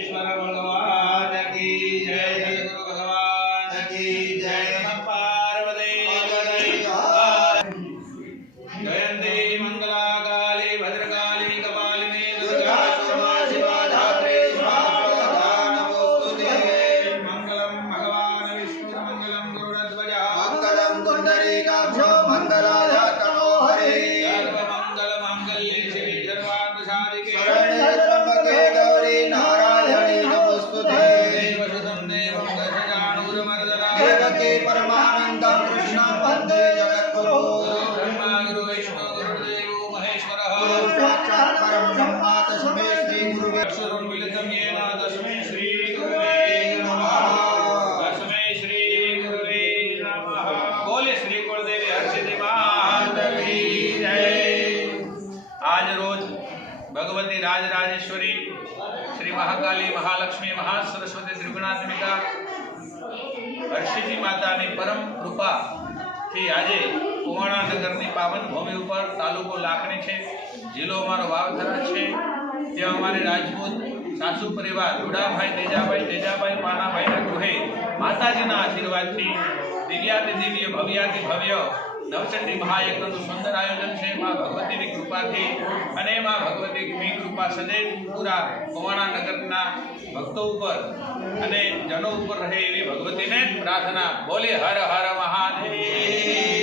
महेश्वर भगवान की जय। गुरु भगवान की जय। पार्वती जयंती मंगला काली भद्रकाली कपालिनी दुर्गा क्षमा शिवा धात्री स्वाहा नमोस्तुते। मंगलम भगवान विष्णु मंगलम गरुड़ध्वज मंगलम पुंडरीकाक्ष मंगलाधर हरे। सर्वमंगल मांगल्ये शिवे सर्वार्थ साधिके शरण्ये त्र्यंबके गौरी नारायणी नमोस्तुते। देवसुतं देवं दशजानुर्मर्दना देवकी परमानन्दं कृष्णं वन्दे जगद्गुरो। ब्रह्मा गुरु विष्णु गुरुदेवो महेश्वरः गुरु साक्षात् परं ब्रह्म तस्मै श्री गुरुवे मिलितं येन तस्मै श्री गुरुवे नमः। तस्मै श्री गुरुवे नमः। बोले श्री गुरुदेव हर्षिति माता की जय। आज रोज भगवती राजराजेश्वरी श्री महाकाली महालक्ष्मी महासरस्वती त्रिगुणात्मिका हर्षिजी माताની પરમ કૃપાથી આજે કુવાણા નગરની પાવન ભૂમિ ઉપર તાલુકો લાખણી છે, જિલ્લો અમારો વાવથરા છે। ત્યાં અમારે રાજપૂત સાસુ પરિવાર રૂડાભાઈ તેજાભાઈ પાનાભાઈના ગૃહે માતાજીના આશીર્વાદથી દિવ્યાતિ દિવ્ય ભવ્યાતિ ભવ્ય નવચંડી મહાયજ્ઞનું સુંદર આયોજન છે। માં ભગવતીની કૃપાથી અને માં ભગવતીની કૃપા સદૈવ પૂરા કુવાણા નગરના ભક્તો ઉપર અને જનો ઉપર રહે એવી ભગવતીને પ્રાર્થના। બોલે હર હર મહાદેવ।